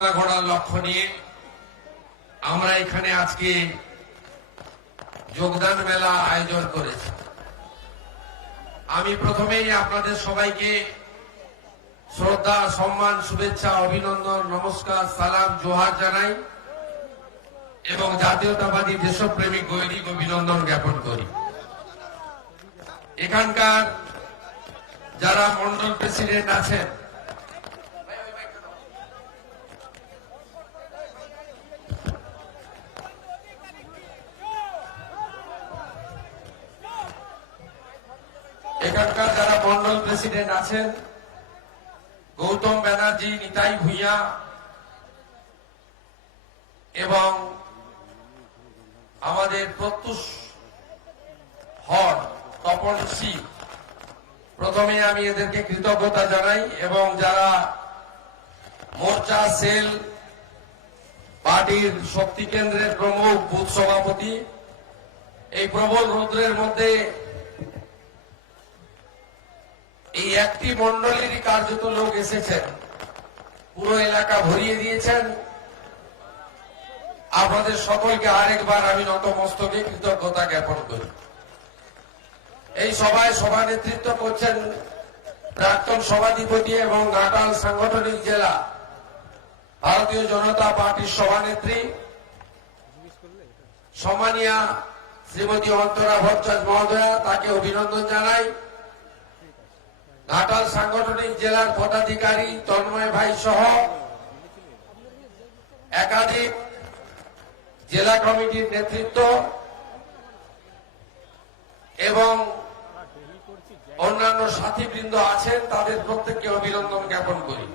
গড়ার লক্ষ্য নিয়ে আমরা এখানে আজকে যোগদান মেলা আয়োজন করেছি। আমি প্রথমেই আপনাদের সবাইকে শ্রদ্ধা, সম্মান, শুভেচ্ছা, অভিনন্দন, নমস্কার, সালাম, জোহার জানাই এবং জাতীয়তাবাদী দেশপ্রেমিক গৈরিক অভিনন্দন জ্ঞাপন করি। এখানকার যারা মন্ডল প্রেসিডেন্ট আছেন, এখানকার যারা মন্ডল প্রেসিডেন্ট আছেন, গৌতম ব্যানার্জি, নিতাই ভূঁইয়া এবং আমাদের প্রত্যুষ হর তপন সি, প্রথমে আমি এদেরকে কৃতজ্ঞতা জানাই এবং যারা মোর্চা, সেল, পার্টির শক্তি কেন্দ্রের প্রমুখ, বুথ সভাপতি, এই প্রবল রৌদ্রের মধ্যে এই একটি মন্ডলীরই কার্যত লোক এসেছেন, পুরো এলাকা ভরিয়ে দিয়েছেন। আপনাদের সকলকে আরেকবার আমি নতমস্তকে কৃতজ্ঞতা জ্ঞাপন করি। এই সভায় সভানেতৃত্ব করছেন প্রাক্তন সভাধিপতি এবং ঘাটাল সাংগঠনিক জেলা ভারতীয় জনতা পার্টির সভানেত্রী সম্মানীয়া শ্রীমতী অন্তরা ভট্টাচার্য মহোদয়া, তাকে অভিনন্দন জানাই। ঘাটাল সাংগঠনিক জেলার পদাধিকারী তন্ময় ভাই সহ একাধিক জেলা কমিটির নেতৃত্ব এবং অন্যান্য সাথীবৃন্দ আছেন, তাদের প্রত্যেককে অভিনন্দন জ্ঞাপন করি।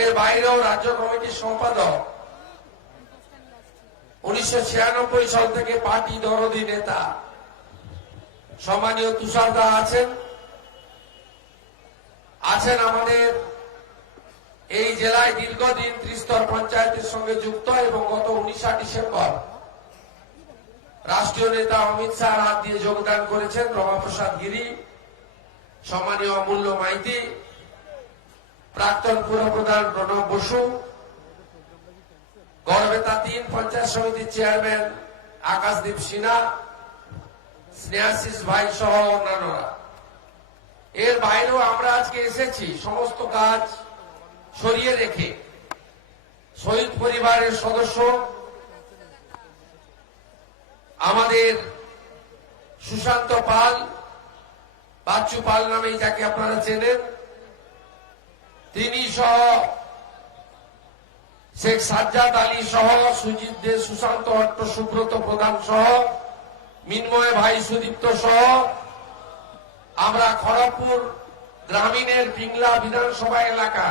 এর বাইরেও রাজ্য কমিটির সম্পাদক, 1996 সাল থেকে পার্টি দরদি নেতা সম্মানীয় তুষার দা আছেন আমাদের এই জেলায় দীর্ঘদিন ত্রিস্তর পঞ্চায়েতের সঙ্গে যুক্ত এবং গত 19 ডিসেম্বর রাষ্ট্রীয় নেতা অমিত শাহ হাত দিয়ে যোগদান করেছেন রমাপ্রসাদ গিরি, সম্মানীয় অমূল্য মাইতি, প্রাক্তন পুরপ্রধান প্রণব বসু, গড়বেতা 3 পঞ্চায়েত সমিতির চেয়ারম্যান আকাশদীপ সিনহা, স্নেহাশিস ভাই সহ অন্যান্যরা। এর বাইরেও আমরা আজকে এসেছি সমস্ত কাজ সরিয়ে রেখে শহীদ পরিবারের সদস্য আমাদের সুশান্ত পাল, বাচ্চু পাল নামেই যাকে আপনারা চেনেন, তিনি সহ শেখ সাজ্জাদ আলী সহ সুজিত দে, সুশান্ত অট্ট, সুব্রত প্রধান সহ মিন্ময় ভাই, সুদীপ্ত সহ আমরা খড়গপুর গ্রামীণের পিংলা বিধানসভা এলাকা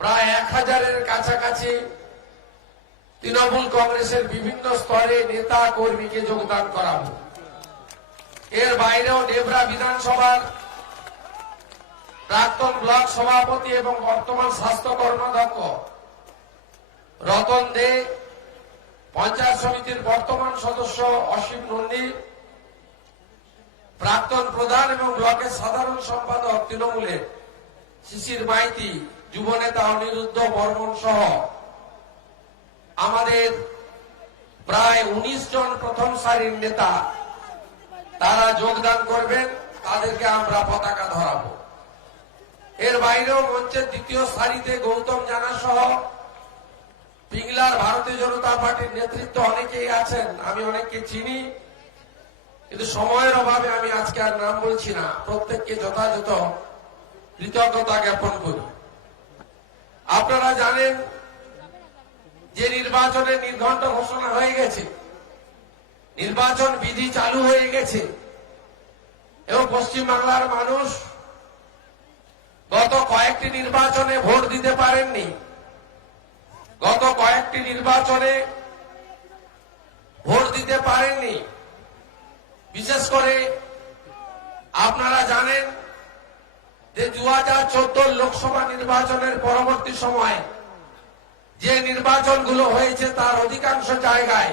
প্রায় 1000-এর কাছাকাছি তৃণমূল কংগ্রেসের বিভিন্ন স্তরে নেতা কর্মীকে যোগদান করাবো। এর বাইরেও ডেবরা বিধানসভার প্রাক্তন ব্লক সভাপতি এবং বর্তমান স্বাস্থ্য কর্মাধ্যক্ষ রতন দে, পঞ্চায়েত সমিতির বর্তমান সদস্য অসীম নন্দী, প্রাক্তন প্রধান এবং ব্লকের সাধারণ সম্পাদক তৃণমূলের শিশির মাইতি, যুব নেতা অনিরুদ্ধ বর্মন সহ আমাদের প্রায় 19 জন প্রথম সারির নেতা, তারা যোগদান করবেন, তাদেরকে আমরা পতাকা ধরাবো। এর বাইরেও মঞ্চের দ্বিতীয় সারিতে গৌতম জানা সহ পিংলার ভারতীয় জনতা পার্টির নেতৃত্ব অনেকেই আছেন, আমি অনেককে চিনি, কিন্তু সময়ের অভাবে আমি আজকে আর নাম বলছি না। প্রত্যেককে যথাযথ কৃতজ্ঞতা জ্ঞাপন করি। আপনারা জানেন যে নির্বাচনের নির্ঘণ্ট ঘোষণা হয়ে গেছে, নির্বাচন বিধি চালু হয়ে গেছে এবং পশ্চিমবাংলার মানুষ গত কয়েকটি নির্বাচনে ভোট দিতে পারেননি। গত কয়েকটি নির্বাচনে ভোট দিতে পারেননি। বিশেষ করে আপনারা জানেন যে 2014 লোকসভা নির্বাচনের পরবর্তী সময়ে যে নির্বাচনগুলো হয়েছে তার অধিকাংশ জায়গায়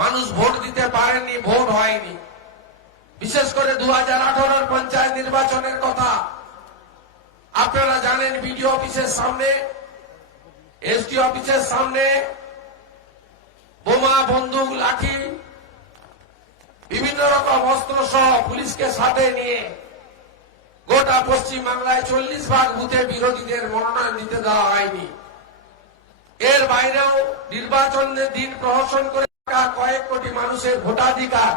মানুষ ভোট দিতে পারেননি, ভোট হয়নি। বিশেষ করে 2018 পঞ্চায়েত নির্বাচনের কথা আপনারা জানেন বিডিও অফিসের সামনে, এসডি অফিসের সামনে বোমা, বন্দুক, লাঠি, বিভিন্ন রকম অস্ত্র সহ পুলিশকে সাথে নিয়ে গোটা পশ্চিম বাংলায় 40 বুথে বিরোধীদের মনোনয়ন দিতে দেওয়া হয়নি। এর বাইরেও নির্বাচনের দিন প্রহসন করে কয়েক কোটি মানুষের ভোটাধিকার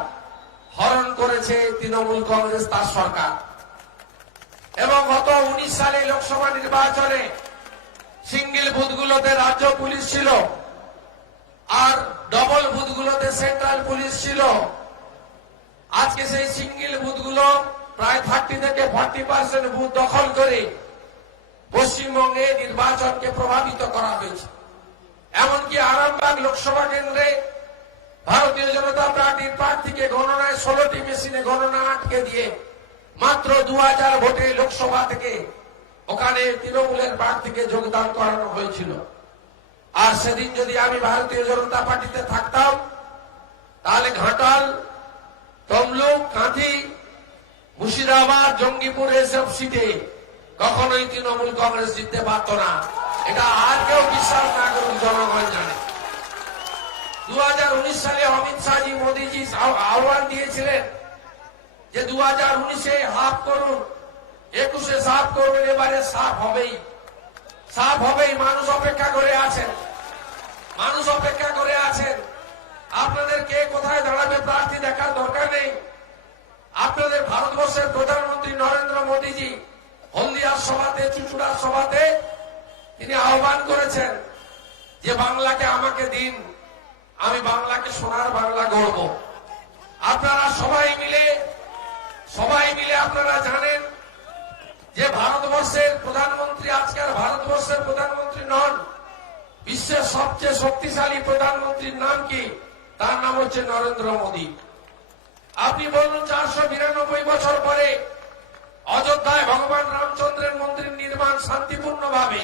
হরণ করেছে তৃণমূল কংগ্রেস, তার সরকার। এবং গত 19 সালে লোকসভা নির্বাচনে সিঙ্গেল বুথগুলোতে রাজ্য পুলিশ ছিল, আর ডবল বুথগুলোতে সেন্ট্রাল পুলিশ ছিল। আজকে সেই সিঙ্গেল বুথগুলো প্রায় 30 থেকে 40% বুথ দখল করে পশ্চিমবঙ্গে নির্বাচনকে প্রভাবিত করা হয়েছে। এমনকি আরামবাগ লোকসভা কেন্দ্রে ভারতীয় জনতা পার্টির প্রার্থীকে গণনায় 16টি মেশিনে গণনা আটকে দিয়ে মাত্র 2000 ভোটে লোকসভা থেকে ওখানে তৃণমূলের প্রার্থীকে যোগদান করানো হয়েছিল। আর সেদিন যদি আমি ভারতীয় জনতা পার্টিতে থাকতাম, তাহলে ঘাটাল, তমলুক, কাঁথি, মুর্শিদাবাদ, জঙ্গিপুর এসব সিটে কখনোই তৃণমূল কংগ্রেস জিততে পারত না। এটা আর কেউ বিশ্বাস না করুন, জনগণ জানে। 2019 সালে অমিত শাহজি, মোদীজি আহ্বান দিয়েছিলেন যে 2019-এ হাফ করুন, 21-এ সাফ করুন। এবারে সাফ হবেই, সাফ হবেই। মানুষ অপেক্ষা করে আছেন, মানুষ অপেক্ষা করে আছেন। আপনাদের কে কোথায় দাঁড়াবে প্রার্থী দেখার দরকার নেই। আপনাদের ভারতবর্ষের প্রধানমন্ত্রী নরেন্দ্র মোদীজি হলদিয়ার সভাতে, চুঁচুড়ার সভাতে তিনি আহ্বান করেছেন যে বাংলাকে আমাকে দিন, আমি বাংলাকে সোনার বাংলা গড়ব। আপনারা সবাই মিলে আপনারা জানেন যে ভারতবর্ষের প্রধানমন্ত্রী আজকের ভারতবর্ষের প্রধানমন্ত্রী নন, বিশ্বের সবচেয়ে শক্তিশালী প্রধানমন্ত্রীর নাম কি? তার নাম হচ্ছে নরেন্দ্র মোদী। আপনি বলুন, 492 বছর পরে অযোধ্যায় ভগবান রামচন্দ্রের মন্দির নির্মাণ শান্তিপূর্ণভাবে,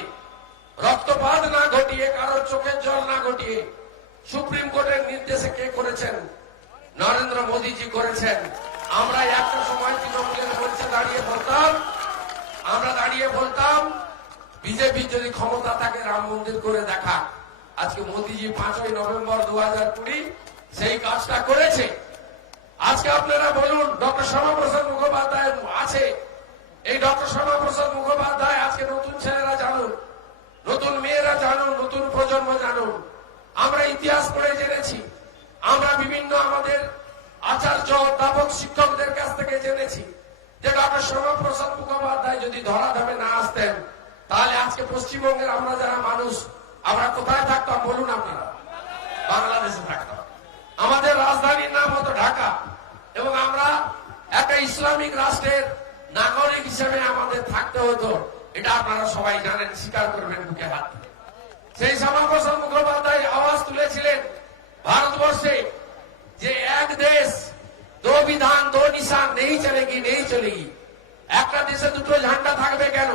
রক্তপাত না ঘটিয়ে, কারোর চোখের জল না ঘটিয়ে সুপ্রিম কোর্টের নির্দেশে কে করেছেন? নরেন্দ্র মোদীজি করেছেন। আমরা একটা সময় তৃণমূলের মঞ্চে দাঁড়িয়ে বলতাম বিজেপি যদি ক্ষমতা থাকে রাম মন্দির করে দেখা। আজকে মোদীজি 5ই নভেম্বর 2020 সেই কাজটা করেছে। আজকে আপনারা বলুন, ডক্টর শ্যামাপ্রসাদ মুখোপাধ্যায় আছে, এই ডক্টর শ্যামাপ্রসাদ মুখোপাধ্যায় আজকে নতুন ছেলেরা জানুন, নতুন মেয়েরা জানুন, নতুন প্রজন্ম জানুন। আমরা ইতিহাস পড়ে জেনেছি, আমরা বিভিন্ন আমাদের আচার্য, অধ্যাপক, শিক্ষকদের কাছ থেকে জেনেছি যে ডক্টর শ্যামাপ্রসাদ মুখোপাধ্যায় যদি ধরাধামে না আসতেন, তাহলে আজকে পশ্চিমবঙ্গের আমরা যারা মানুষ, আমরা কোথায় থাকতাম বলুন? আপনারা বাংলাদেশে থাকতাম। আমাদের রাজধানীর নাম হতো ঢাকা, এবং আমরা একটা ইসলামিক রাষ্ট্রের নাগরিক হিসেবে আমাদের থাকতে হতো। এটা আপনারা সবাই জানেন, স্বীকার করবেন বুকে হাত দিয়ে। সেই শ্যামাপ্রসাদ মুখোপাধ্যায় আওয়াজ তুলেছিলেন ভারতবর্ষে যে এক দেশ, দো বিধান, দো নিশান, নেই চলেগি, নেই চলেগি। একটা দেশে দুটো ঝান্ডা থাকবে কেন?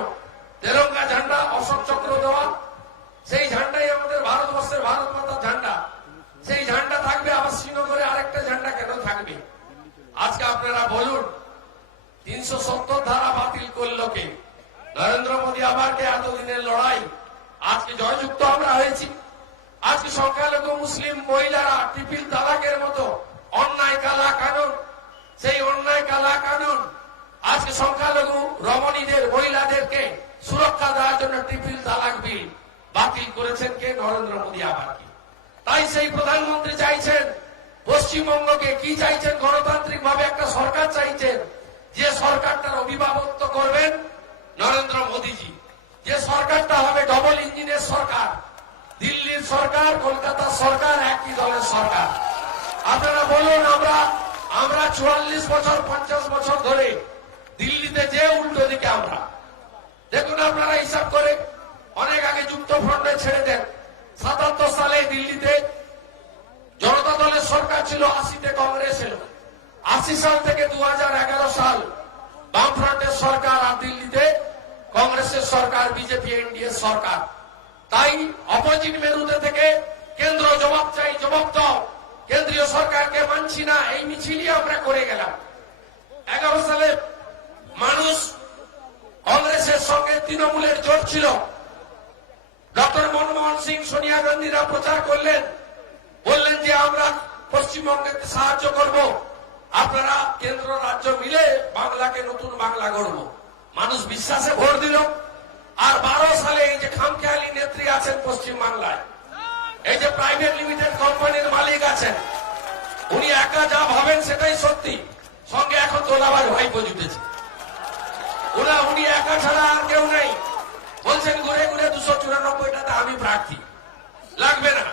তেরঙ্গা ঝান্ডা, অশোক চক্র দেওয়া, সেই ঝান্ডাই আমাদের ভারতবর্ষের ভারত মাতার ঝান্ডা। সেই ঝান্ডা থাকবে, আবার শ্রীনগরে আরেকটা ঝান্ডা কেন থাকবে? আজকে আপনারা বলুন, 370 ধারা বাতিল করলো কে? নরেন্দ্র মোদী। আবার কে? এতদিনের লড়াই আজকে জয়যুক্ত আমরা হয়েছি। আজকে সংখ্যালঘু মুসলিম মহিলারা ট্রিপল তালাকের মতো অন্যায় কালা কানুন, সেই অন্যায় কালা কানুন আজকে সংখ্যালঘু রমণীদের, মহিলাদেরকে সুরক্ষা দেওয়ার জন্য ট্রিপল তালাক বিল বাতিল করেছেন কে? নরেন্দ্র মোদী। আবার কি? তাই সেই প্রধানমন্ত্রী চাইছেন পশ্চিমবঙ্গকে, কি চাইছেন? গণতান্ত্রিক ভাবে একটা সরকার চাইছেন, যে সরকারটার অভিভাবকত্ব করবেন নরেন্দ্র মোদীজি, যে সরকারটা হবে ডবল ইঞ্জিনের সরকার। দিল্লির সরকার, কলকাতার সরকার একই দলের সরকার। আপনারা বলুন, আমরা 44 বছর 50 বছর ধরে দিল্লিতে যে উল্টো দিকে আমরা দেখুন, আপনারা হিসাব করে অনেক আগে যুক্ত ফ্রন্টে ছেড়ে দেন। 77 সালে দিল্লিতে জনতা দলের সরকার ছিল, 80-তে কংগ্রেস ছিল। 80 সাল থেকে 2011 সাল বামফ্রন্টের সরকার, আর দিল্লিতে কংগ্রেসের সরকার, বিজেপি এনডিএ সরকার। তাই অপোজিট মেরুতে থেকে কেন্দ্র জবাব চাই, জবাব দাও, কেন্দ্রীয় সরকারকে মানছি না, এই মিছিলই আমরা করে গেলাম। 11 সালে মানুষ কংগ্রেসের সঙ্গে তৃণমূলের জোট ছিল। ডক্টর মনমোহন সিং, সোনিয়া গান্ধীরা প্রচার করলেন, বললেন যে আমরা পশ্চিমবঙ্গে সাহায্য করব, আপনারা কেন্দ্র রাজ্য মিলে বাংলাকে নতুন বাংলা গড়ব। মানুষ বিশ্বাসে ভোট দিল। আর 12 সালে এই যে খামখেয়ালি নেত্রী আছেন পশ্চিম বাংলায়, এই যে প্রাইভেট লিমিটেড কোম্পানির মালিক আছেন, উনি একা যা ভাবেন সেটাই সত্যি। সঙ্গে এখন তোলাবাজ ভাইপো জুটেছে। উনি একা ছাড়া আর কেউ নেই। বলছেন ঘুরে ঘুরে 294টাতে আমি প্রার্থী, লাগবে না।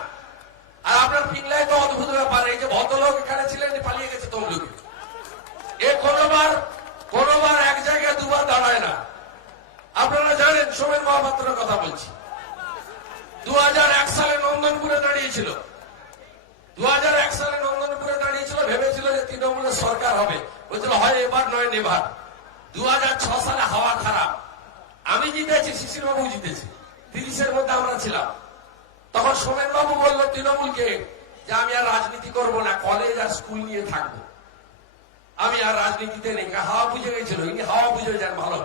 আর আপনার পিংলায় তো অদ্ভুত ব্যাপার, এই যে ভদ্রলোক এখানে ছিলেন, পালিয়ে গেছে তমলুকে। এ কোনোবার এক জায়গায় দুবার দাঁড়ায় না। আপনারা জানেন, সোমেন মহাপাত্রের কথা বলছি, 2001 সালে নন্দনপুরে দাঁড়িয়েছিল। 2001 সালে নন্দনপুরে দাঁড়িয়েছিল, ভেবেছিল যে তৃণমূলের সরকার হবে, বলছিল হয় এবার নয় নেবার। 2006 সালে হাওয়া খারাপ, আমি জিতেছি, শিশির বাবু জিতেছি, 30-এর মধ্যে আমরা ছিলাম। তখন সোমেন বাবু বলল তৃণমূলকে যে আমি আর রাজনীতি করব না, কলেজ আর স্কুল নিয়ে থাকবো, আমি আর রাজনীতিতে নেই। হাওয়া বুঝে গেছিল, ইনি হাওয়া বুঝে যান ভালো।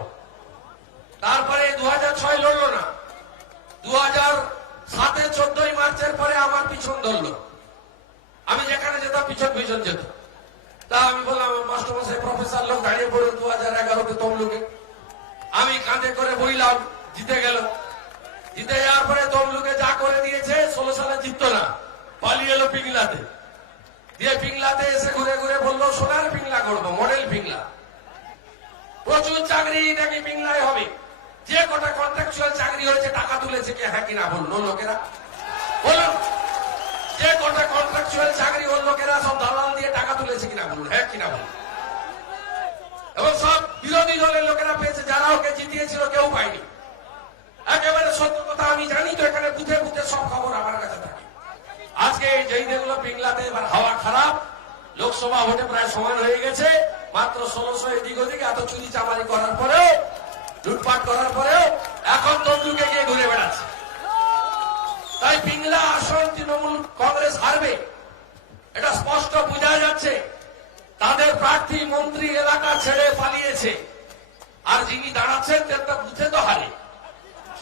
তারপরে 2006 লড়লো না, 2007-এ 14ই মার্চের পরে আমার পিছন ধরলো। আমি যেখানে যেতাম পিছন পিছন যেত। তা আমি বললাম মাস্টারমশাই প্রফেসর লোক দাঁড়িয়ে পড়ল 2011-তে তমলুকে। আমি কাঁধে করে বইলাম, জিতে গেল। জিতে যাওয়ার পরে তমলুকে যা করে দিয়েছে, 16 সালে জিততো না, পালিয়ে এলো পিংলাতে। দিয়ে পিংলাতে এসে ঘুরে ঘুরে বললো সোনার পিংলা করবো, মডেল পিংলা। প্রচুর চাকরি নাকি পিংলায় হবে। যে কটা কন্ট্রাকচুয়াল চাকরি হয়েছে টাকা তুলেছে কে, হ্যাঁ কিনা বললো লোকেরা? বলুন, যে কটা কন্ট্রাকচুয়াল চাকরি হল লোকেরা সব দালাল দিয়ে টাকা তুলেছে কিনা বলুন, হ্যাঁ কিনা বলুন? এবং সব বিরোধী দলের লোকেরা পেয়েছে, যারা ওকে জিতিয়েছিল কেউ পায়নি। একেবারে সত্য কথা, আমি জানি তো, এখানে বুথে বুথে সব খবর আমার কাছে থাকে। আজকে যেই দেখলো পিংলাতে এবার হাওয়া খারাপ, লোকসভা ভোটে প্রায় সমান হয়ে গেছে, মাত্র 1600 এদিক ওদিক, এত চুরি চামারি করার পরেও, লুটপাট করার পরেও এখন তমলুকে গিয়ে ঘুরে বেড়াচ্ছে। তাই পিংলা আসন তৃণমূল কংগ্রেস হারবে, এটা স্পষ্ট বোঝা যাচ্ছে। তাদের প্রার্থী মন্ত্রী এলাকা ছেড়ে পালিয়েছে, আর যিনি দাঁড়াচ্ছেন একটা বুথে তো হারে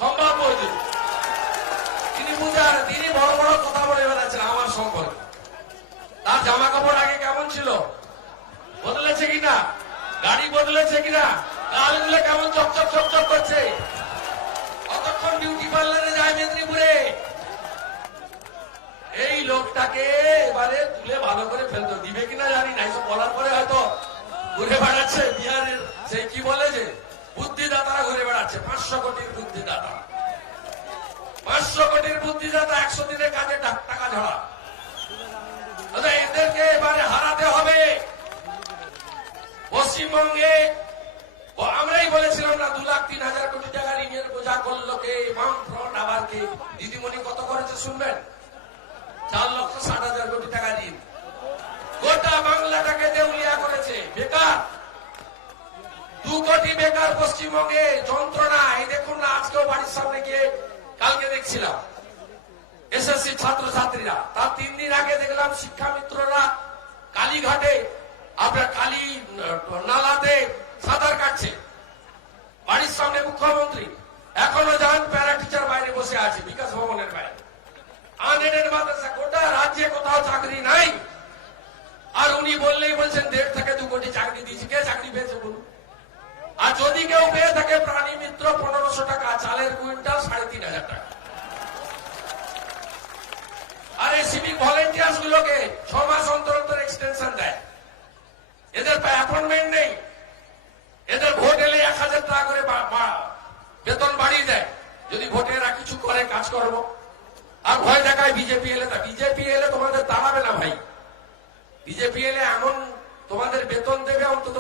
সম্ভব। তিনি বড় বড় কথা বলে বেড়াচ্ছেন আমার সম্পর্কে। তার জামা কাপড় আগে কেমন ছিল, বদলেছে কিনা, গাড়ি বদলেছে কিনা, গালগুলো কেমন চকচক চকচক করছে, কতক্ষণ বিউটি পার্লারে যায় মেদিনীপুরে। এই লোকটাকে এবারে তুলে ভালো করে ফেলতে দিবে কিনা জানি না। এসব বলার পরে হয়তো ঘুরে বেড়াচ্ছে বিহারের সেই কি বলে যে বুদ্ধিদাতারা ঘুরে বেড়াচ্ছে, 500 কোটির বুদ্ধিদাতা। 500 কোটির বুদ্ধিদাতা 100 দিনের কাজে টাকা ঝরা। এদেরকে এবারে হারাতে হবে। পশ্চিমবঙ্গে আমরাই বলেছিলাম না 2,03,000 কোটি টাকা ঋণের বোঝা করলো কে, বাম ফ্রন্ট আবার কে। দিদিমণি কত করেছে শুনবেন? 4,60,000 কোটি টাকা ঋণ, গোটা বাংলাটাকে দেউলিয়া করেছে। বেকার 2 কোটি বেকার পশ্চিমবঙ্গে, যন্ত্রণা। এই দেখুন না, আজকেও বাড়ির সামনে গিয়ে কালকে দেখছিলাম এসএসসি ছাত্রছাত্রীরা, তার 3 দিন আগে দেখলাম শিক্ষা মিত্ররা কালীঘাটে আপনার কালী নালাতে সাঁতার কাটছে। বাড়ির সামনে মুখ্যমন্ত্রী, এখনো যান প্যারা টিচার বাইরে বসে আছে বিকাশ ভবনের বাইরে। আনএডেড মাদ্রাসা, গোটা রাজ্যে কোথাও চাকরি নাই। আর উনি বললেই বলছেন 1.5 থেকে 2 কোটি চাকরি দিয়েছি। কে চাকরি পেয়েছে বলুন? আর যদি কেউ পেয়ে থাকে, প্রাণী মিত্র 1500 টাকা, চালের কুইন্টাল 3,500 টাকা। আর এই সিভিক ভলেন্টিয়ার্স গুলোকে 6 মাস অন্তর অন্তর এক্সটেনশন দেয়। এদের অ্যাপয়েন্টমেন্ট নেই, এদের ভোট এলে 1000 টাকা করে বেতন বাড়িয়ে দেয় যদি ভোটেরা কিছু করে কাজ করবো। আর ভয় দেখায় বিজেপি এলে। তা বিজেপি এলে তোমাদের দাঁড়াবে না ভাই। বিজেপি এলে এমন তোমাদের বেতন দেবে, অন্তত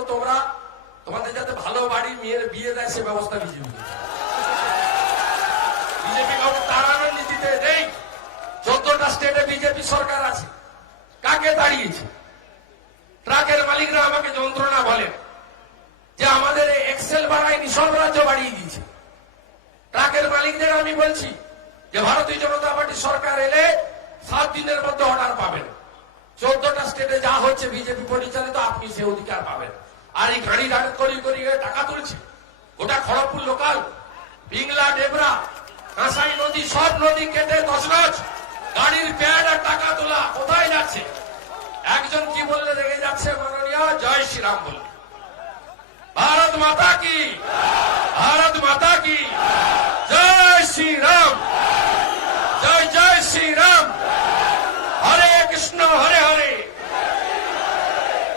তোমাদের যাতে ভালো বাড়ি মেয়ের বিয়ে দেয় সে ব্যবস্থা বিজেপি। বিজেপি কাউকে তাড়ানোর নীতিতে নেই। 14টা স্টেটে বিজেপি সরকার আছে। কাকে দাঁড়িয়েছে? ট্রাকের মালিকরা আমাকে যন্ত্রণা বলেন যে আমাদের এক্সেল বাড়ায়নি, সব রাজ্য বাড়িয়ে দিয়েছে। ট্রাকের মালিকদের আমি বলছি যে ভারতীয় জনতা পার্টি সরকার এলে 7 দিনের মধ্যে অর্ডার পাবেন। 14টা স্টেটে যা হচ্ছে বিজেপি পরিচালিত, আপনি সে অধিকার পাবেন। আর এই গাড়ি দাঁড় করিয়ে টাকা তুলছে, গোটা খড়গপুর লোকাল, পিংলা, ডেবরা, কাঁসাই নদী, সব নদী কেটে তছনছ, গাড়ির প্যাড আর টাকা তোলা। কোথায় যাচ্ছে? একজন কি বললে রেগে যাচ্ছে মাননীয়? জয় শ্রীরাম বললে। ভারত মাতা কি, ভারত মাতা কি, জয় শ্রীরাম, জয় জয় শ্রীরাম, হরে কৃষ্ণ হরে হরে।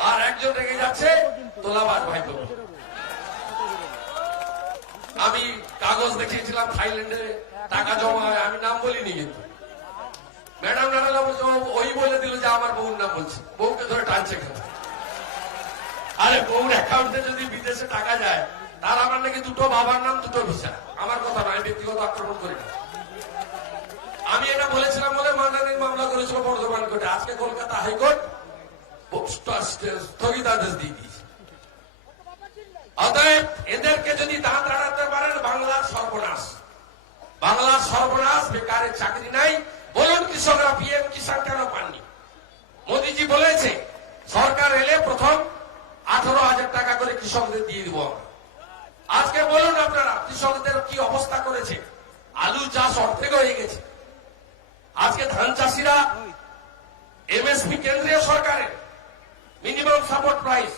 আর একজন রেগে যাচ্ছে তোলাবাজ ভাইপো। আমি কাগজ দেখিয়েছিলাম থাইল্যান্ডে টাকা জমা হয়, আমি নাম বলিনি, কিন্তু ম্যাডাম নাড়ালা ওই বলে দিল যে আমার বউর নাম বলছে, বউকে ধরে টানছে কেন? আরে বউর অ্যাকাউন্টে যদি বিদেশে টাকা যায়, তার আমার নাকি দুটো বাবার নাম, দুটো ভিসা। আমার কথা নয়, ব্যক্তিগত আক্রমণ করি না। আমি এটা বলেছিলাম বলে মানহানির মামলা করেছিল বর্ধমান কোর্টে। আজকে কলকাতা হাইকোর্ট স্থগিতাদেশ দিয়ে দিয়েছে। অতএব এদেরকে যদি দাঁত আড়াতে পারেন, বাংলার সর্বনাশ, বাংলার সর্বনাশ। বেকারের চাকরি নাই। বলুন কৃষকরা পিএম কিষাণ কেন পাননি? মোদীজি বলেছে সরকার এলে প্রথম 18,000 টাকা করে কৃষকদের দিয়ে দিব আমরা। আজকে বলুন আপনারা কৃষকদের কি অবস্থা করেছে? আলু চাষ অর্ধেক হয়ে গেছে। আজকে ধান চাষিরা এমএসপি কেন্দ্রীয় সরকারের মিনিমাম সাপোর্ট প্রাইস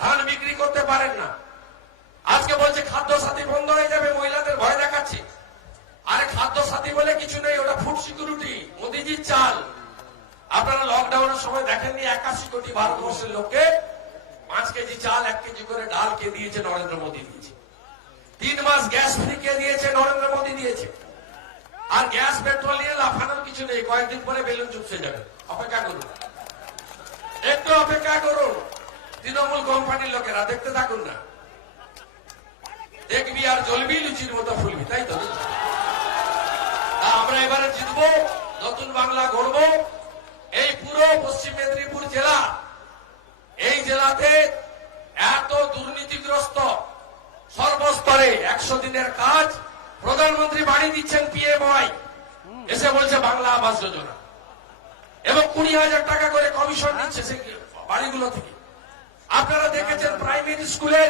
ধান বিক্রি করতে পারেন না। আজকে বলছে খাদ্য সাথী বন্ধ হয়ে যাবে, মহিলাদের ভয় দেখাচ্ছে। আরে খাদ্য সাথী বলে কিছু নেই, ওটা ফুড সিকিউরিটি, মোদীজির চাল। আপনারা লকডাউনের সময় দেখেননি 81 কোটি ভারতবর্ষের লোককে 5 কেজি চাল, 1 কেজি করে ডাল কে দিয়েছে? নরেন্দ্র মোদী দিয়েছে। 3 মাস গ্যাস ফ্রি কে দিয়েছে? নরেন্দ্র মোদী দিয়েছে। আর গ্যাস পেট্রোল নিয়ে লাফানোর কিছু নেই, কয়েকদিন পরে বেলুন চুপসে যাবে। অপেক্ষা করুন, একটু অপেক্ষা করুন। তৃণমূল কোম্পানির লোকেরা দেখতে থাকুন না, দেখবি আর জ্বলবি, লুচির মতো ফুলবি, তাই তো? আমরা এবারে জিতবো, নতুন বাংলা গড়ব। এই পুরো পশ্চিম মেদিনীপুর জেলা, এই জেলাতে এত দুর্নীতিগ্রস্ত, সর্বস্তরে 100 দিনের কাজ প্রধানমন্ত্রী বাড়ি দিচ্ছেন, পিএমওয়াই এসে বলছে বাংলা আবাস যোজনা, এবং 20,000 টাকা করে কমিশন দিচ্ছে সেই বাড়িগুলো থেকে। আপনারা দেখেছেন প্রাইমারি স্কুলে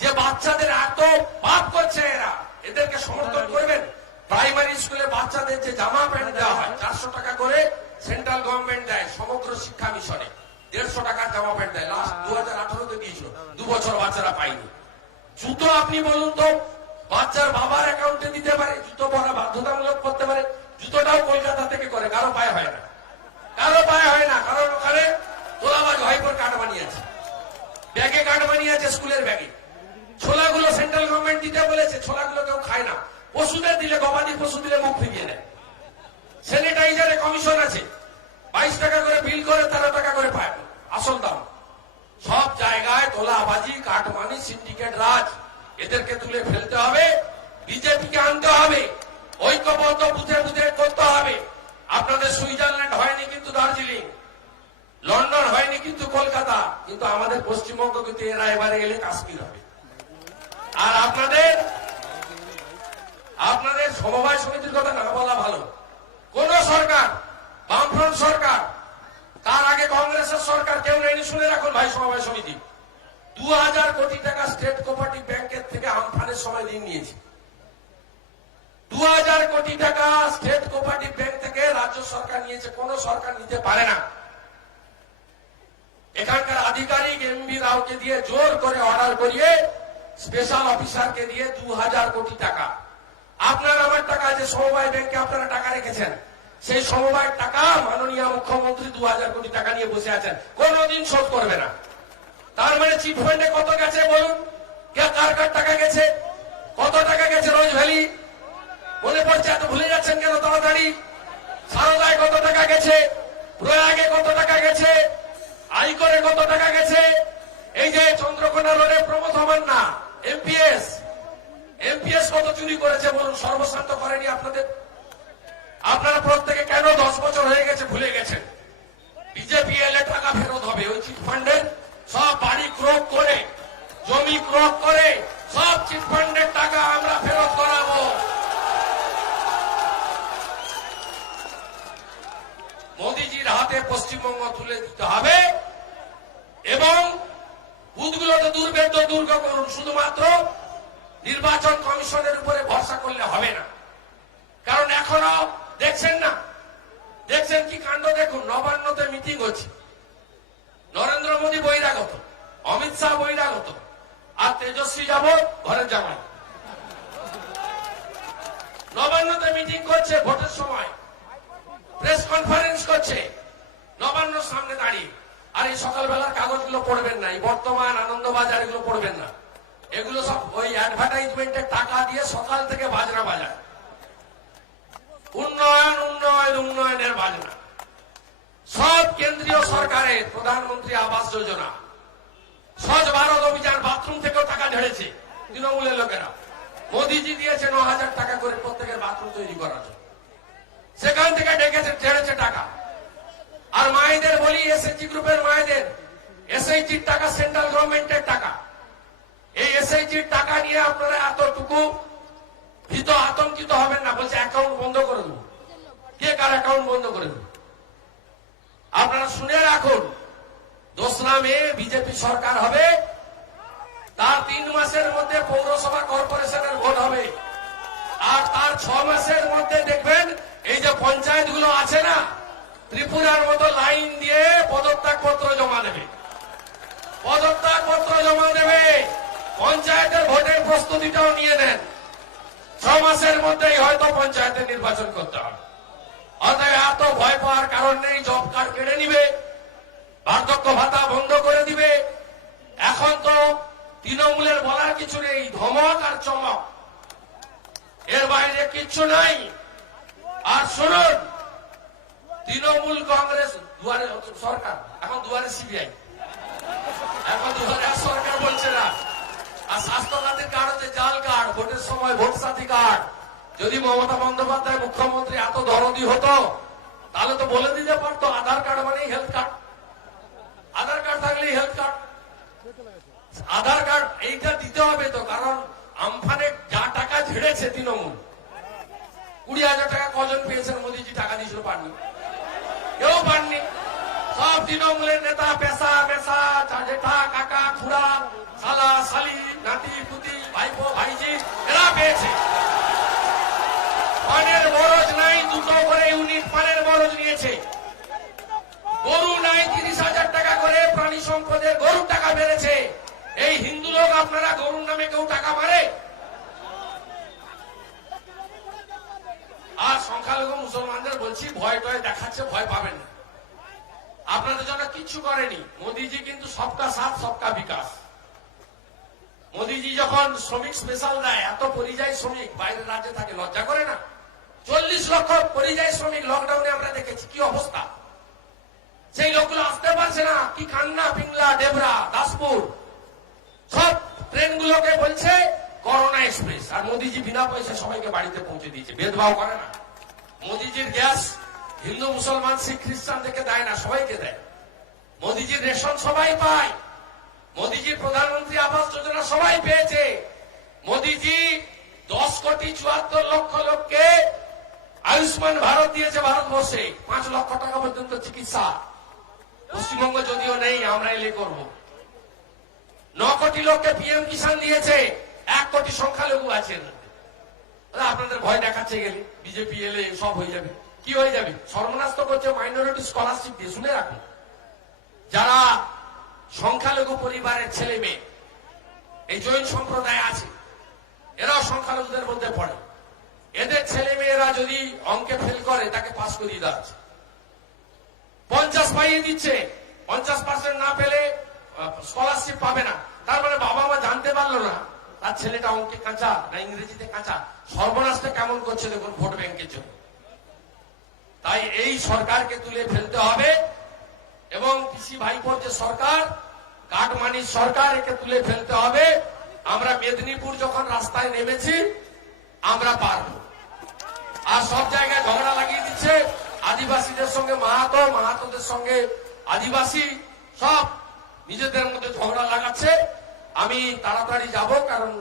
যে বাচ্চাদের এত পাপ করছে এরা, এদেরকে সমর্থন করবেন? প্রাইমারি স্কুলে বাচ্চাদের যে জামা প্যান্ট দেওয়া হয় 400 টাকা করে সেন্ট্রাল গভর্নমেন্ট দেয়, সমগ্র শিক্ষা মিশনে 150 টাকার জামা প্যান্ট দেয়। লাস্ট 2018-তে দিয়েছিল, 2 বছর বাচ্চারা পায়নি। জুতো আপনি বলুন তো, বাচ্চার বাবার অ্যাকাউন্টে দিতে পারে, জুতো পরা বাধ্যতামূলক করতে পারে। জুতোটাও কলকাতা থেকে করে, কারো পায়ে হয় না, কারো পায়ে হয় না, কারণ ওখানে তোলাবাজ ভাইপোর কার্ড বানিয়েছে, ব্যাগে কার্ড বানিয়েছে, স্কুলের ব্যাগে। ছোলাগুলো সেন্ট্রাল গভর্নমেন্ট দিতে বলেছে, ছোলাগুলো কেউ খায় না। পশুদের দিলে, গবাদি পশু দিলে মুখ ফিরিয়ে নেয়। স্যানিটাইজারে কমিশন আছে, 22 টাকা করে বিল করে 13 টাকা করে পায় আসল দাম। সব জায়গায় তোলাবাজি, কাটমানি, সিন্ডিকেট রাজ। এদেরকে তুলে ফেলতে হবে, বিজেপিকে আনতে হবে, ঐক্যবদ্ধ বুঝে বুঝে করতে হবে। আপনাদের সুইজারল্যান্ড হয়নি কিন্তু দার্জিলিং, লন্ডন হয়নি কিন্তু কলকাতা, কিন্তু আমাদের পশ্চিমবঙ্গ কিন্তু এরা এবারে এলে কাশ্মীর হবে। আর আপনাদের সমবায় সমিতির কথা না বলা ভালো। কোন সরকার, বামফ্রন্ট সরকার, তার আগে কংগ্রেসের সরকার, কেউ নেই। শুনে রাখুন ভাই, সমবায় সমিতি 2000 কোটি টাকা স্টেট কোঅপারেটিভ ব্যাংকের থেকে আমফানের সময় ঋণ নিয়েছে। 2000 কোটি টাকা স্টেট কোঅপারেটিভ ব্যাংক থেকে রাজ্য সরকার নিয়েছে, কোন সরকার নিতে পারে না। এখানকার আধিকারিক এমবি রাওকে দিয়ে জোর করে অর্ডার করিয়ে স্পেশাল অফিসারকে দিয়ে 2000 কোটি টাকা, আপনার আমার টাকা, যে সমবায় ব্যাংকে আপনারা টাকা রেখেছেন, সেই সমবায়ের টাকা মাননীয় মুখ্যমন্ত্রী 2000 কোটি টাকা নিয়ে বসে আছেন, কোনদিন শোধ করবে না। তার মানে চিট ফান্ডে কত গেছে বলুন? কার কার টাকা গেছে? কত টাকা গেছে? রোজ ভ্যালি মনে পড়ছে, এত ভুলে যাচ্ছেন কেন তাড়াতাড়ি? সারদায় কত টাকা গেছে? প্রয়াগে কত টাকা গেছে? আইকরে কত টাকা গেছে? এই যে চন্দ্রকোনা রোডে প্রমোদ মান্না এমপিএস কত চুরি করেছে বলুন? সর্বশান্ত করেনি আপনাদের? আপনারা প্রত্যেকে কেন 10 বছর হয়ে গেছে ভুলে গেছেন? বিজেপি এলে টাকা ফেরত হবে। ওই চিট ফান্ডের সব বাড়ি ক্রোক করে, জমি ক্রোক করে, সব চিট ফান্ডের টাকা আমরা ফেরত করাবো। মোদীজির হাতে পশ্চিমবঙ্গ তুলে দিতে হবে এবং বুথগুলোতে দুর্ভেদ্য দুর্গ করুন। শুধুমাত্র নির্বাচন কমিশনের উপরে ভরসা করলে হবে না। কারণ এখনো দেখছেন না, দেখছেন কি কাণ্ড, দেখুন নবান্নতে মিটিং হচ্ছে, নরেন্দ্র মোদী বহিরাগত, অমিত শাহ বহিরাগত, আর তেজস্বী যাবৎ ঘরের জামাই। নবান্নতে মিটিং করছে, ভোটের সময় প্রেস কনফারেন্স করছে নবান্নর সামনে দাঁড়িয়ে। আর এই সকালবেলার কাগজগুলো পড়বেন না, এই বর্তমান, আনন্দবাজার এগুলো পড়বেন না, এগুলো সব ওই অ্যাডভার্টাইজমেন্টের টাকা দিয়ে সকাল থেকে বাজনা বাজায়, উন্নয়ন উন্নয়ন উন্নয়নের বাজনা। সব কেন্দ্রীয় সরকারের প্রধানমন্ত্রী আবাস যোজনা, স্বচ্ছ ভারত অভিযান, বাথরুম থেকেও টাকা ঝেড়েছে তৃণমূলের লোকেরা। মোদীজি দিয়েছে 9,000 টাকা করে প্রত্যেকের বাথরুম তৈরি করার জন্য, সেখান থেকে ডেকেছে, ঝেড়েছে টাকা। আর মায়েদের বলি, এসএইচজি গ্রুপের মায়েদের এসএইচজির টাকা সেন্ট্রাল গভর্নমেন্টের টাকা। এই এসএইচজির টাকা নিয়ে আপনারা এতটুকু ভীত আতঙ্কিত হবেন না। বলছে অ্যাকাউন্ট বন্ধ করে দেবো। কে কার অ্যাকাউন্ট বন্ধ করে দেবো? আপনারা শুনে রাখুন, 2রা মে বিজেপি সরকার হবে, তার 3 মাসের মধ্যে পৌরসভা কর্পোরেশনের ভোট হবে, আর তার 6 মাসের মধ্যে দেখবেন এই যে পঞ্চায়েত গুলো আছে না, ত্রিপুরার মতো লাইন দিয়ে পদত্যাগ পত্র জমা দেবে, পদত্যাগ পত্র জমা দেবে। পঞ্চায়েতের ভোটের প্রস্তুতিটাও নিয়ে নেন, 6 মাসের মধ্যেই হয়তো পঞ্চায়েতের নির্বাচন করতে হবে। অতএব এত ভয় পাওয়ার কারণ নেই। জব কার্ড কেড়ে নিবে, বার্ধক্য ভাতা বন্ধ করে দিবে। এখন তো তৃণমূলের বলার কিছু নেই, ধমক আর চমক, এর বাইরে কিচ্ছু নাই। আর শুনুন, তৃণমূল কংগ্রেস দুয়ারে সরকার, এখন দুয়ারে সিবিআই, এখন দুয়ারে সরকার বলছে না। আর স্বাস্থ্য খাতের কার্ড হচ্ছে জাল কার্ড, ভোটের সময় ভোট সাথী কার্ড। যদি মমতা বন্দ্যোপাধ্যায় মুখ্যমন্ত্রী এত দরদি হতো, তাহলে তো বলে দিতে পারতো আধার কার্ড মানেই হেলথ কার্ড, আধার কার্ড থাকলেই হেলথ কার্ড। আধার কার্ড এইটা দিতে হবে তো, কারণ আমফানে যা টাকা ঝেড়েছে তৃণমূল, 20,000 টাকা কজন পেয়েছেন? মোদীজি টাকা দিয়েছিল, পাননি, কেউ পাননি। সব তৃণমূলের নেতা, পেশা মেশা, জেঠা কাকা খুড়া, শালা শালি, নাতি পুতি, ভাইপো ভাইজি, এরা পেয়েছে। পানের বরজ নাই, 2টো করে ইউনিট পানের বরজ নিয়েছে। গরু নাই, 30,000 টাকা করে প্রাণী সম্পদের গরুর টাকা বেড়েছে। এই হিন্দু লোক আপনারা গরুর নামে কেউ টাকা মারে? আর সংখ্যালঘু মুসলমানদের বলছি, ভয় টয় দেখাচ্ছে, ভয় পাবেন না। আপনাদের জন্য কিচ্ছু করেনি মোদীজি, কিন্তু সবকা সাথ সবকা বিকাশ। মোদীজি যখন শ্রমিক স্পেশাল দেয়, এত পরিযায়ী শ্রমিক বাইরের রাজ্যে থাকে, লজ্জা করে না? 40 লক্ষ পরিযায়ী শ্রমিক লকডাউনে আমরা দেখেছি কি অবস্থা। সেই লোকগুলো আসতে পারছে না, কি কান্না, পিংলা, ডেবরা, দাসপুর, সব ট্রেনগুলোকে বলছে করোনা এক্সপ্রেস। আর মোদীজি বিনা পয়সা সবাইকে বাড়িতে পৌঁছে দিয়েছে, ভেদভাব করে না। মোদীজির গ্যাস হিন্দু মুসলমান শিখ খ্রিস্টান থেকে দেয় না, সবাইকে দেয়। মোদীজির রেশন সবাই পায়, মোদীজির প্রধানমন্ত্রী আবাস যোজনা সবাই পেয়েছে। মোদীজি 10,74,00,000 লোককে আয়ুষ্মান ভারত দিয়েছে ভারতবর্ষে, 5 লক্ষ টাকা পর্যন্ত চিকিৎসা। পশ্চিমবঙ্গ যদিও নেই, আমরা এলে করব। 9 কোটি লোককে পিএম কিষাণ দিয়েছে, 1 কোটি সংখ্যালঘু আছেন। আপনাদের ভয় দেখাচ্ছে গেলে বিজেপি এলে সব হয়ে যাবে। কি হয়ে যাবে? সর্বনাশ তো করছে মাইনরিটি স্কলারশিপ দিয়ে। শুনে রাখুন, যারা সংখ্যালঘু পরিবারের ছেলে মেয়ে, এই জৈন সম্প্রদায় আছে, এরাও সংখ্যালঘুদের মধ্যে পড়ে। এদের ছেলে মেয়েরা যদি অঙ্কে ফেল করে, তাকে পাস করিয়ে দেওয়া আছে। 50 পাইয়ে দিচ্ছে, 50% না পেলে স্কলারশিপ পাবে না। তার মানে বাবা মা জানতে পারলো না তার ছেলেটা অঙ্কে কাঁচা না ইংরেজিতে কাঁচা। সর্বনাশটা কেমন করছে দেখুন ভোট ব্যাংকের জন্য। তাই এই সরকারকে তুলে ফেলতে হবে, এবং পিসি ভাইপোর যে সরকার, কাটমানির সরকার, একে তুলে ফেলতে হবে। আমরা মেদিনীপুর যখন রাস্তায় নেমেছি, আমরা পারব। আর সব জায়গায় ঝগড়া লাগিয়ে দিচ্ছে, আদিবাসীদের সঙ্গে মাহাতো, মাহাতোদের সঙ্গে আদিবাসী, সব নিজেদের মধ্যে ঝগড়া লাগাচ্ছে। আমি তাড়াতাড়ি যাব, কারণ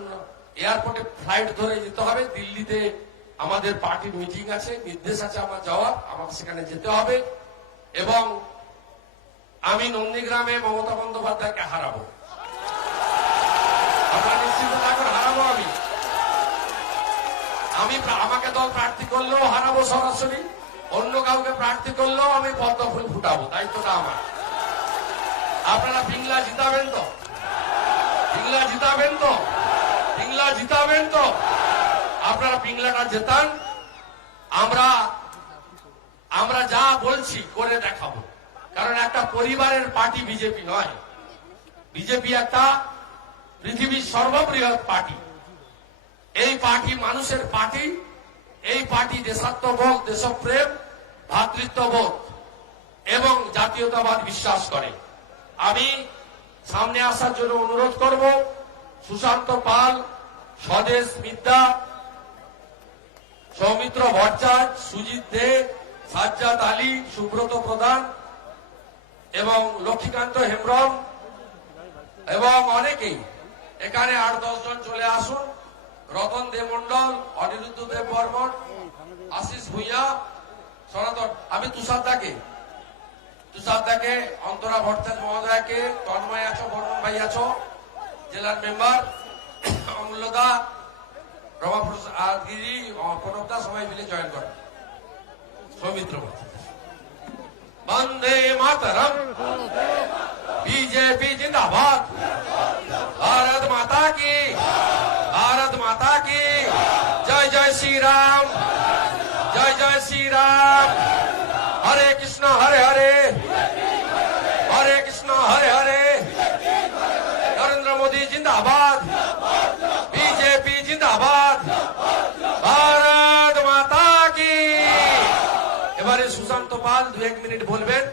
এয়ারপোর্টে ফ্লাইট ধরে যেতে হবে। দিল্লিতে আমাদের পার্টির মিটিং আছে, নির্দেশ আছে আমার যাওয়ার, আমাকে সেখানে যেতে হবে। এবং আমি নন্দীগ্রামে মমতা বন্দ্যোপাধ্যায়কে হারাবো, আপনারা নিশ্চিত থাকুন, হারাবো আমি। আমাকে দল প্রার্থী করলেও হারাবো সরাসরি, অন্য কাউকে প্রার্থী করলেও আমি পদ্ম ফুল ফুটাবো, দায়িত্বটা আমার। আপনারা পিংলা জিতাবেন তো? পিংলা জিতাবেন তো? পিংলা জিতাবেন তো? আপনারা পিংলাটা জেতান, আমরা যা বলছি করে দেখাবো। কারণ একটা পরিবারের পার্টি বিজেপি নয়, বিজেপি একটা পৃথিবীর সর্ববৃহৎ পার্টি। এই পার্টি মানুষের পার্টি, এই পার্টি দেশাত্মবোধ, দেশপ্রেম, ভ্রাতৃত্ববোধ এবং জাতীয়তাবাদ বিশ্বাস করে। আমি সামনে আসার জন্য অনুরোধ করব সুশান্ত পাল, স্বদেশ মিদ্যা, সৌমিত্র ভট্টাচার্য, সুজিত দে, সাজ্জাদ আলী, সুব্রত প্রধান এবং লক্ষ্মীকান্ত হেমব্রম এবং অনেকেই এখানে 8-10 জন চলে আসুন। রতন দে মন্ডল, অনিরুদ্ধ দেব বর্মন, আশিস ভুইয়া, সনাতন, আমি তুষার দাকে, অন্তরা ভট্টাচার্য মহোদয়কে, তন্ময় আছো, বর্মন ভাই আছো, জেলার মেম্বার অমূল্যদা, রমাপ্রসাদ গিরি, প্রণবদা, সবাই মিলে জয়েন করেন। সৌমিত্র বন্দে মাতরম, बीजेपी जिंदाबाद, भारत माता की, भारत माता की जय जय श्री राम, जय जय श्री राम, हरे कृष्ण हरे हरे, हरे कृष्ण हरे हरे, नरेंद्र मोदी जिंदाबाद, बीजेपी जिंदाबाद, भारत माता की। এবারে সুশান্ত পাল 2-1 মিনিট বলবেন।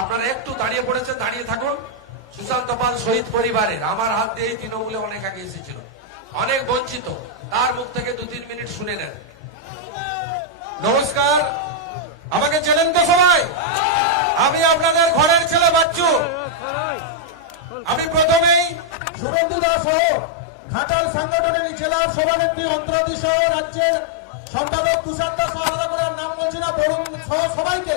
আপনারা একটু দাঁড়িয়ে পড়েছেন, দাঁড়িয়ে থাকুন। সুশান্ত পাল শহীদ পরিবারের, আমার হাত দিয়ে তৃণমূলে অনেক আগে এসেছিল, অনেক বঞ্চিত, তার মুখ থেকে 2-3 মিনিট শুনে নেন। নমস্কার, আমাকে চেনেন তো সবাই? আমি আপনাদের ঘরের ছেলে বাচ্চু। আমি প্রথমেই শুভেন্দু দাস সহ ঘাটাল সাংগঠনিক জেলার সভানেত্রী অন্তরাদি সহ রাজ্যের সম্পাদক তুষার দাস, আলাদা করে নাম বলছি না, বরুণ সহ সবাইকে